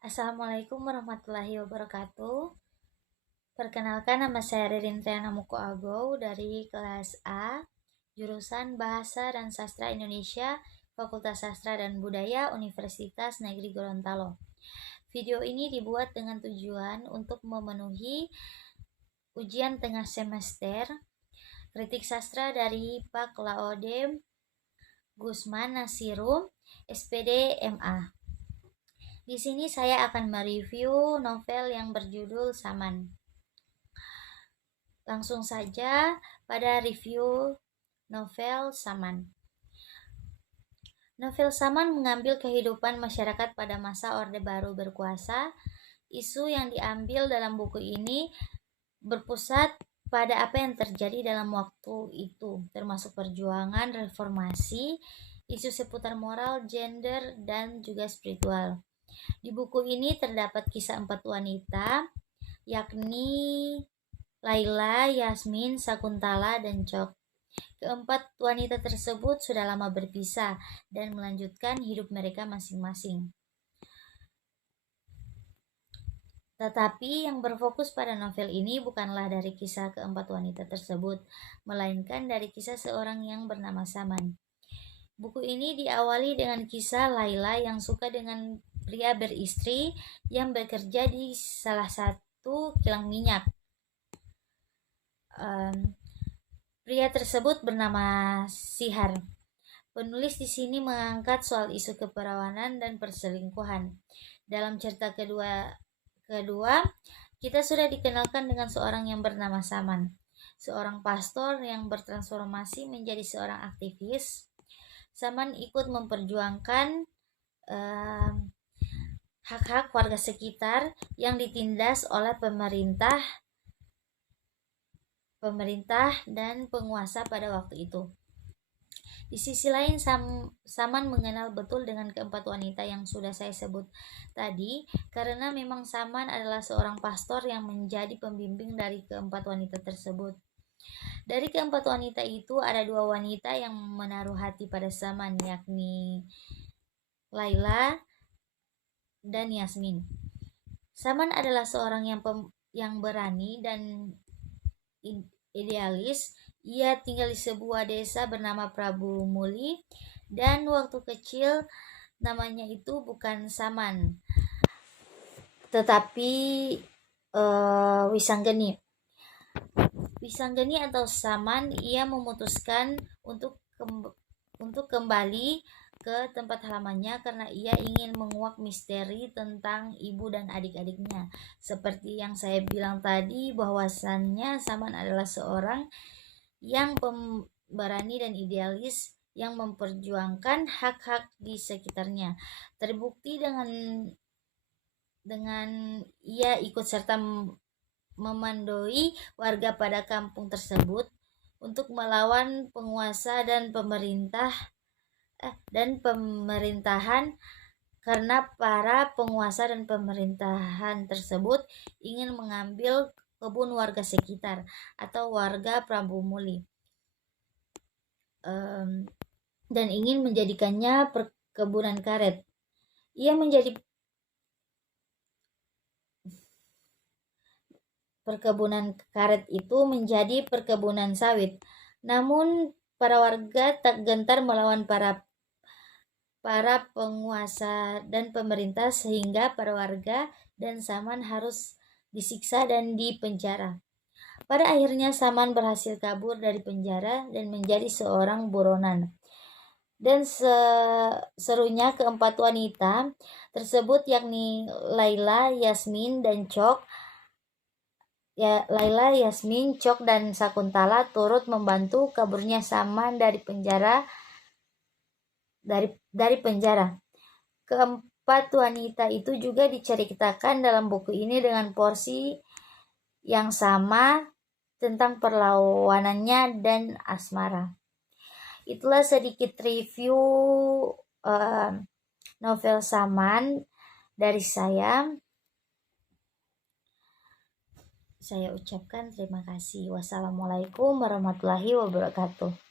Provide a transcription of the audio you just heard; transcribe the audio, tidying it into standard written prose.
Assalamualaikum warahmatullahi wabarakatuh. Perkenalkan, nama saya Ririn Triana Muko Agow dari kelas A, jurusan Bahasa dan Sastra Indonesia, Fakultas Sastra dan Budaya, Universitas Negeri Gorontalo. Video ini dibuat dengan tujuan untuk memenuhi ujian tengah semester kritik sastra dari Pak Laodem Gusman Nasirum, SPD MA. Di sini saya akan mereview novel yang berjudul Saman. Langsung saja pada review novel Saman. Novel Saman mengambil kehidupan masyarakat pada masa Orde Baru berkuasa. Isu yang diambil dalam buku ini berpusat pada apa yang terjadi dalam waktu itu, termasuk perjuangan reformasi, isu seputar moral, gender, dan juga spiritual. Di buku ini terdapat kisah 4 wanita, yakni Laila, Yasmin, Sakuntala, dan Cok. Keempat wanita tersebut sudah lama berpisah dan melanjutkan hidup mereka masing-masing. Tetapi yang berfokus pada novel ini bukanlah dari kisah keempat wanita tersebut, melainkan dari kisah seorang yang bernama Saman. Buku ini diawali dengan kisah Laila yang suka dengan pria beristri yang bekerja di salah satu kilang minyak. Pria tersebut bernama Sihar. Penulis di sini mengangkat soal isu keperawanan dan perselingkuhan. Dalam cerita kedua, kita sudah dikenalkan dengan seorang yang bernama Saman, seorang pastor yang bertransformasi menjadi seorang aktivis. Saman ikut memperjuangkan hak-hak warga sekitar yang ditindas oleh pemerintah dan penguasa pada waktu itu. Di sisi lain, Saman mengenal betul dengan keempat wanita yang sudah saya sebut tadi, karena memang Saman adalah seorang pastor yang menjadi pembimbing dari keempat wanita tersebut. Dari keempat wanita itu, ada 2 wanita yang menaruh hati pada Saman, yakni Laila dan Yasmin. Saman adalah seorang yang berani dan idealis. Ia tinggal di sebuah desa bernama Prabu Muli, dan waktu kecil namanya itu bukan Saman, tetapi Wisanggeni. Wisanggeni atau Saman, ia memutuskan untuk kembali ke tempat halamannya karena ia ingin menguak misteri tentang ibu dan adik-adiknya. Seperti yang saya bilang tadi, bahwasannya Saman adalah seorang yang berani dan idealis yang memperjuangkan hak-hak di sekitarnya. Terbukti dengan ia ikut serta memandoi warga pada kampung tersebut untuk melawan penguasa dan pemerintahan, karena para penguasa dan pemerintahan tersebut ingin mengambil kebun warga sekitar atau warga Prabu Muli, dan ingin menjadikannya perkebunan karet. Perkebunan karet itu menjadi perkebunan sawit. Namun para warga tak gentar melawan para penguasa dan pemerintah, sehingga para warga dan Saman harus disiksa dan dipenjara. Pada akhirnya Saman berhasil kabur dari penjara dan menjadi seorang buronan. Dan serunya keempat wanita tersebut, yakni Laila, Yasmin, dan Cok. Laila, Yasmin, Cok, dan Sakuntala turut membantu kaburnya Saman dari penjara. Keempat wanita itu juga diceritakan dalam buku ini dengan porsi yang sama tentang perlawanannya dan asmara. Itulah sedikit review novel Saman dari saya. Saya ucapkan terima kasih. Wassalamualaikum warahmatullahi wabarakatuh.